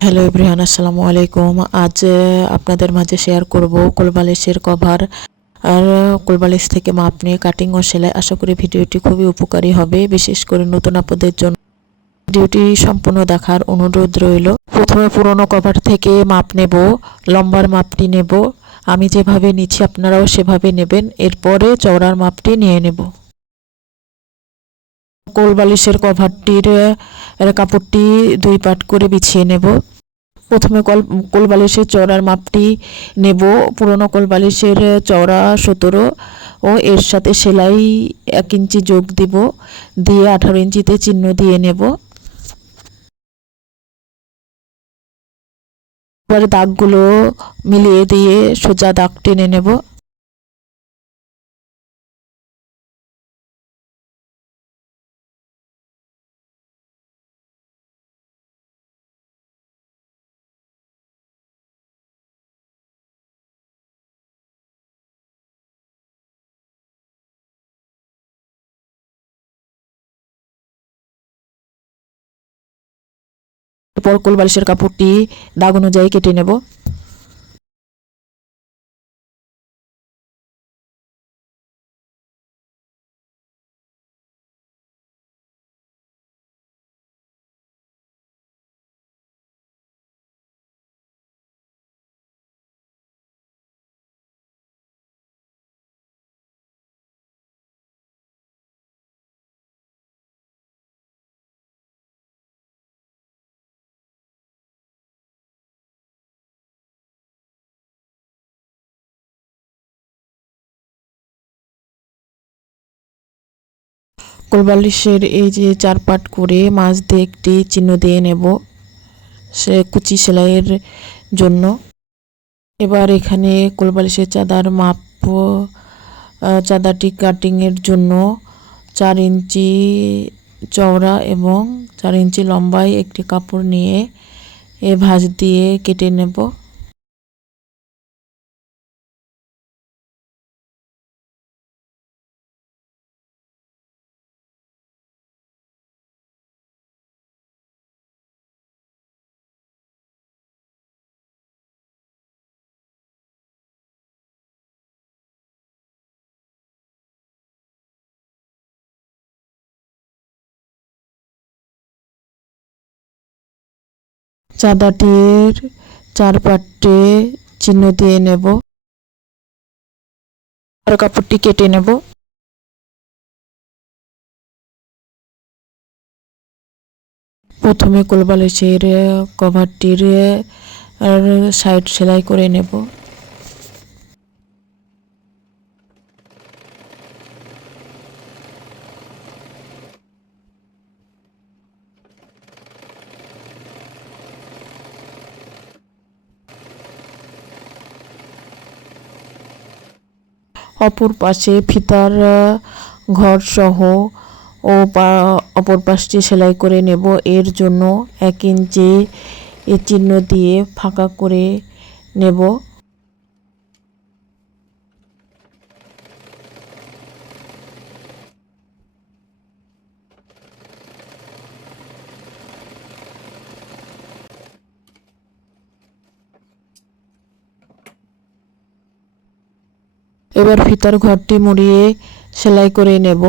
Hello ইব্রিহান আসসালামু আলাইকুম আজ আপনাদের মাঝে শেয়ার করব কোলবালিশের কভার আর কোলবালিশ থেকে মাপ নিয়ে কাটিং ও সেলাই আশা করি ভিডিওটি খুবই উপকারী হবে, বিশেষ করে নতুন আপদের জন্য। ভিডিওটি সম্পূর্ণ দেখার অনুরোধ রইল। প্রথমে পুরনো কভার থেকে মাপ নেব, লম্বার মাপটি নেব। আমি যেভাবে নিচ্ছি আপনারাও সেভাবে নেবেন। এরপরে চওড়ার মাপটি নিয়ে নেব। কোলবালিশের কভারটির কাপড়টি দুই পাট করে বিছিয়ে নেব। প্রথমে কল, কোলবালিশের চওড়ার মাপটি নেব, পুরনো কোলবালিশের চওড়া সতেরো ও এর সাথে সেলাই এক ইঞ্চি যোগ দিব, দিয়ে আঠারো ইঞ্চিতে চিহ্ন দিয়ে নেব। এবারে দাগগুলো মিলিয়ে দিয়ে সোজা দাগ টেনে নেব। এরপর কোলবালিশের কাপড়টি দাগ অনুযায়ী কেটে নেব। কোলবালিশের এই যে চার পাট করে মাছ দিয়ে একটি চিহ্ন দিয়ে নেব সে কুচি সেলাইয়ের জন্য। এবার এখানে কোলবালিশের চাদার মাপ চাদাটি কাটিংয়ের জন্য চার ইঞ্চি চওড়া এবং চার ইঞ্চি লম্বায় একটি কাপড় নিয়ে এ ভাঁজ দিয়ে কেটে নেব। চাঁদাটির চার পাটে চিহ্ন দিয়ে নেব। আর কাপড়টি কেটে নেব। প্রথমে কোলবালিশের কভারটির সাইড সেলাই করে নেব। অপর পাশে ফিতার ঘরসহ ঘর সহ ও অপর পাশটি সেলাই করে নেব। এর জন্য এক ইঞ্চি এ চিহ্ন দিয়ে ফাঁকা করে নেব। এবার ফিতার ঘরটি মুড়িয়ে সেলাই করে নেব।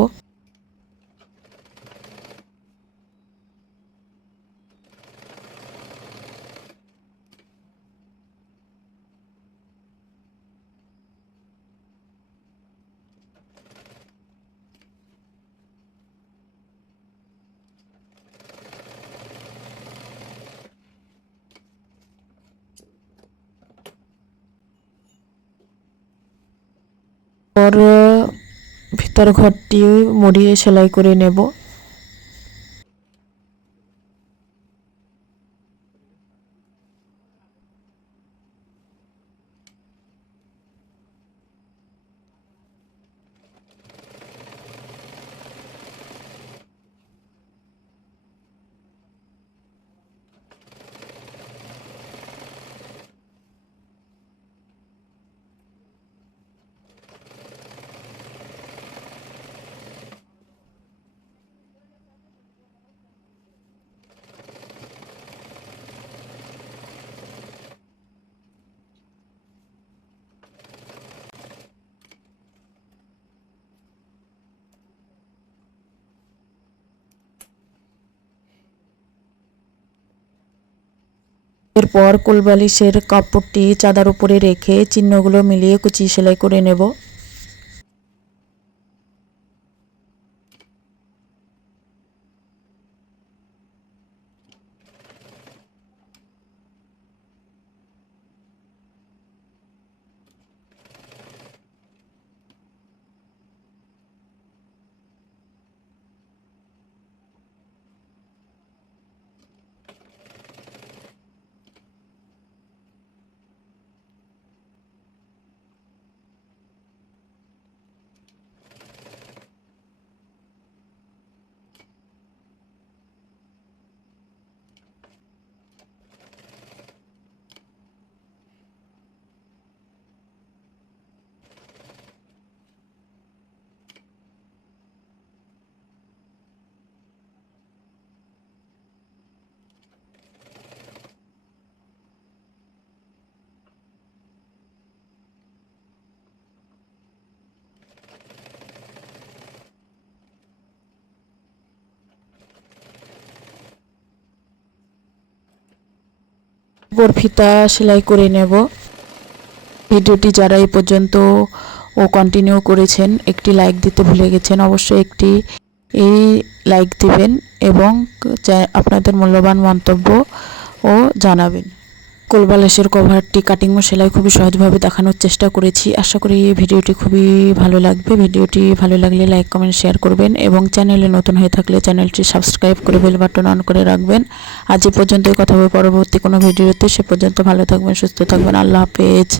ভিতর ঘরটি মুড়িয়ে সেলাই করে নেব। এরপর কোলবালিশের কাপড়টি চাদার উপরে রেখে চিহ্নগুলো মিলিয়ে কুচি সেলাই করে নেব। উপর ফিতা সেলাই করে নেব। ভিডিওটি যারা এই পর্যন্ত ও কন্টিনিউ করেছেন, একটি লাইক দিতে ভুলে গেছেন, অবশ্যই একটি এই লাইক দিবেন এবং আপনাদের মূল্যবান মন্তব্য ও জানাবেন। কোলবালেশের কভারটি কাটিং ও সেলাই খুবই সহজভাবে দেখানোর চেষ্টা করেছি। আশা করি এই ভিডিওটি খুবই ভালো লাগবে। ভিডিওটি ভালো লাগলে লাইক কমেন্ট শেয়ার করবেন এবং চ্যানেলে নতুন হয়ে থাকলে চ্যানেলটি সাবস্ক্রাইব করে বেল বাটন অন করে রাখবেন। আজ এ পর্যন্তই, কথা হবে পরবর্তী কোনো ভিডিওতে। সে পর্যন্ত ভালো থাকবেন, সুস্থ থাকবেন। আল্লাহ হাফেজ।